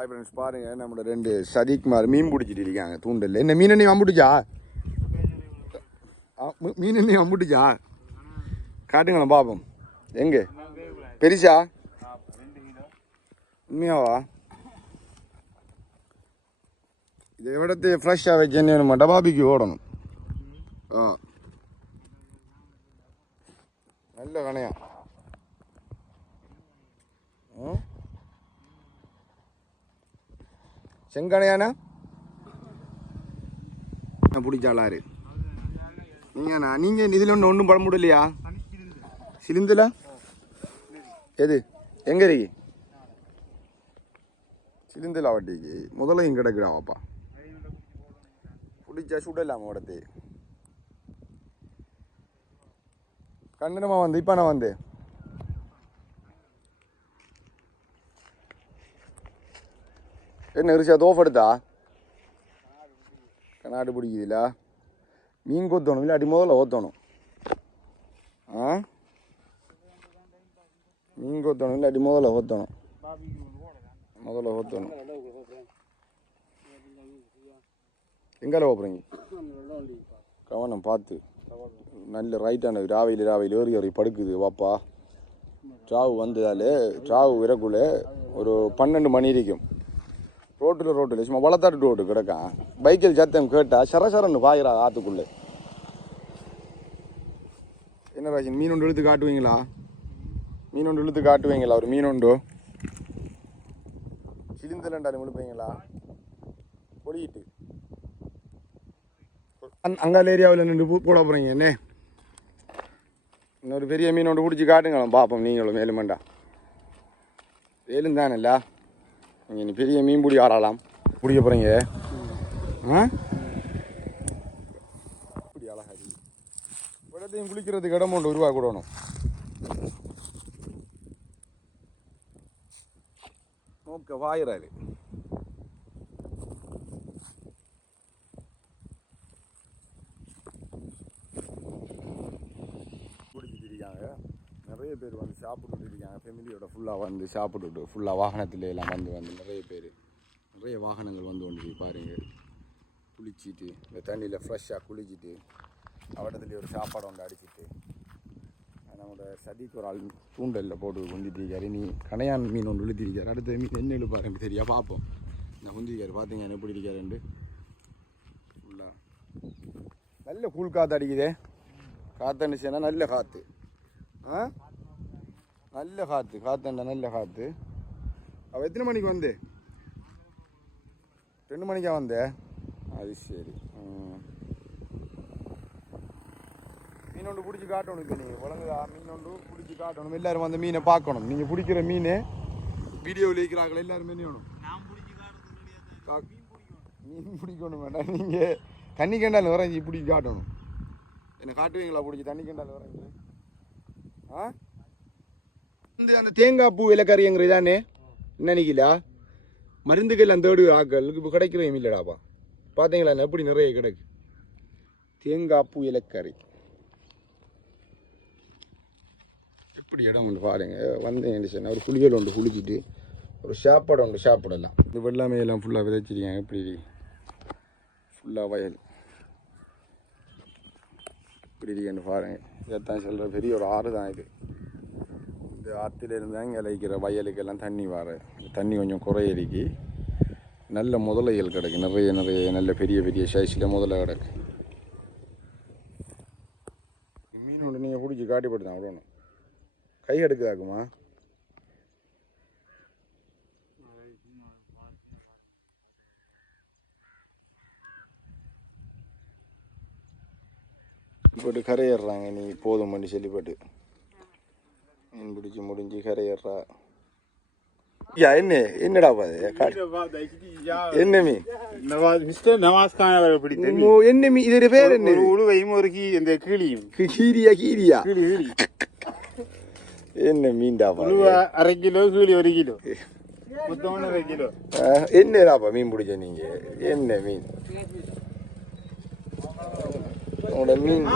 Hi friends, பாருங்கள் நம்மளோட 2 சதிக்குமார் மீன் பிடிச்சிட்டு இருக்காங்க தூண்டல். என்ன மீன் எண்ணெய் அம்புட்டுச்சா? மீன் எண்ணெய் அம்புட்டுச்சா? காட்டுங்களா பாப்போம். எங்கே பெரிசா? உண்மையாவா? இதை விடத்து ஃப்ரெஷ்ஷாக வச்சு என்ன வேணுமா? டபாபிக்கு ஓடணும். நல்ல கணையா. செங்கனையானா பிடிச்சாளாரு நீங்கள் இதில் ஒன்றும் பட முடியலையா? சிலிந்தில் எது எங்கே இருக்கு? சிலிந்தில் வட்டிக்கு முதல்ல இங்கே கிடக்குறாவாப்பா. பிடிச்சா சுடலாம் உடத்து கண்டனமா வந்து இப்போ நான் வந்து என்ன இருச்சா தோஃபெடுத்தா கண்ணாடி பிடிக்குதுல்ல. மீன் கொத்தணும் இல்லாட்டி முதல்ல ஓத்தணும். மீன் கொத்தணும் இல்லாட்டி முதல்ல ஓத்தணும். எங்கால ஓப்புறீங்க? கவனம் பார்த்து. நல்ல ரைட்டான ராவையில் ஏறி படுக்குது வாப்பா. ட்ராவு வந்ததாலே ட்ராவு விறக்குள்ள ஒரு 12 மணி இருக்கும். ரோட்டில் சும்மா வளர்த்தாட்டு ரோடு கிடக்கான். பைக்கில் சத்தம் கேட்டால் சரசரன்னு பாயிரா ஆற்றுக்குள்ளே. என்ன ராஜன், மீன் ஒன்று இழுத்து காட்டுவீங்களா? ஒரு மீன் ஒன்று சிலிந்தலண்டாலும் இழுப்பீங்களா? பொடிக்கிட்டு அங்கால ஏரியாவில் நின்று போட போகிறீங்க. என்ன இன்னொரு பெரிய மீன் ஒன்று பிடிச்சி காட்டுங்களா பார்ப்போம். நீங்களும் மேலுமண்டா வேலும் தானேல்ல. நீங்கள் நீ பெரிய மீன் பிடி ஆடலாம் பிடிக்க போகிறீங்க. இப்படி அழகா இடத்தையும் குளிக்கிறதுக்கு இடம் ஒன்று உருவாக்க கூடணும். நோக்க வாயிறாரு. பிடிச்சிட்டு இருக்காங்க. நிறைய பேர் வந்து சாப்பிட்டுட்டு இருக்காங்க. ஃபேமிலியோட ஃபுல்லாக வந்து சாப்பிட்டுட்டு ஃபுல்லாக வாகனத்தில் எல்லாம் வந்து நிறைய பேர் நிறைய வாகனங்கள் வந்து கொண்டு பாருங்கள். குளிச்சுட்டு இந்த தண்ணியில் ஃப்ரெஷ்ஷாக குளிச்சுட்டு அவடத்துலேயே ஒரு சாப்பாடு ஒன்று அடிச்சுட்டு நம்மளோட சதிக்கு ஒரு ஆள் தூண்டலில் போட்டு குந்திட்டிருக்காரு. நீ கணையான் மீன் ஒன்று இழுத்திருக்காரு. அடுத்த மீன் என்ன இழுப்பாருன்னு தெரியா பார்ப்போம். நான் குந்திருக்காரு பார்த்தீங்க என்ன எப்படி இருக்காருண்டு. ஃபுல்லாக நல்ல கூழ் காற்று அடிக்குதே. காற்று அடிச்சுன்னா நல்ல காற்று. நல்ல காற்றுண்டா நல்ல காற்று. அவள் எத்தனை மணிக்கு வந்து? 2 மணிக்கா வந்தே? அது சரி. மீன் ஒன்று பிடிச்சி காட்டணும். இப்போ நீங்கள் வழங்குதா மீன் ஒன்று பிடிச்சி காட்டணும். எல்லோரும் வந்து மீனை பார்க்கணும். நீங்கள் பிடிக்கிற மீன் வீடியோவில் இருக்கிறாங்களே எல்லாருமே வேணும். மீன் பிடிக்கணும் வேண்டாம். நீங்கள் தண்ணி கேண்டாலும் வரைஞ்சி பிடிச்சி காட்டணும். என்ன காட்டுவீங்களா பிடிச்சி தண்ணி கேண்டாலும் வரைஞ்சி? அந்த தேங்காய் பூ இலக்கறிங்கிறது தானே நினைக்கல. மருந்துகள் அந்த ஆக்களுக்கு இப்போ கிடைக்கிறதும் இல்லைடாப்பா. பார்த்தீங்களா எப்படி நிறைய கிடைக்கு தேங்காய் பூ இலக்கறி. எப்படி இடம் ஒன்று பாருங்க. வந்தேன் சொன்னால் ஒரு குளியல் ஒன்று குளிச்சுட்டு ஒரு சாப்பாடு ஒன்று சாப்பிடலாம். இது வெள்ளாமை எல்லாம் ஃபுல்லாக விதைச்சிருக்காங்க. எப்படி ஃபுல்லாக வயல் இப்படி இருக்கேன்னு பாருங்கள். இதைத்தான் சொல்கிற பெரிய ஒரு ஆறு தான் இது. இந்த ஆற்றுல இருந்தால் இங்கே லைக்கிற வயலுக்கெல்லாம் தண்ணி வர தண்ணி கொஞ்சம் குறையறிக்கி நல்ல முதலைகள் கிடக்கு. நிறைய நல்ல பெரிய சைஸில் முதலை கிடக்கு. மீன் ஒன்று நீங்கள் பிடிச்சி காட்டிப்படுதான் அவ்வளோணும். கை எடுக்குதாக்குமா? போட்டு கரையேறாங்க. நீ போதும் பண்ணி சொல்லிப்பட்டு மீன் பிடிச்சி முடிஞ்சு கரையேறா. என்னடா என்ன மீன்? என்ன மீன்? இது பேர் என்ன? உழுவையும் ஒரு இந்த கீழியும். கீரியா என்ன மீன்டா? 1/2 கிலோ கீழி 1 கிலோ மொத்தம் 1/2 கிலோ. என்னடாப்பா மீன் பிடிச்ச நீங்க? என்ன மீன்? மீன்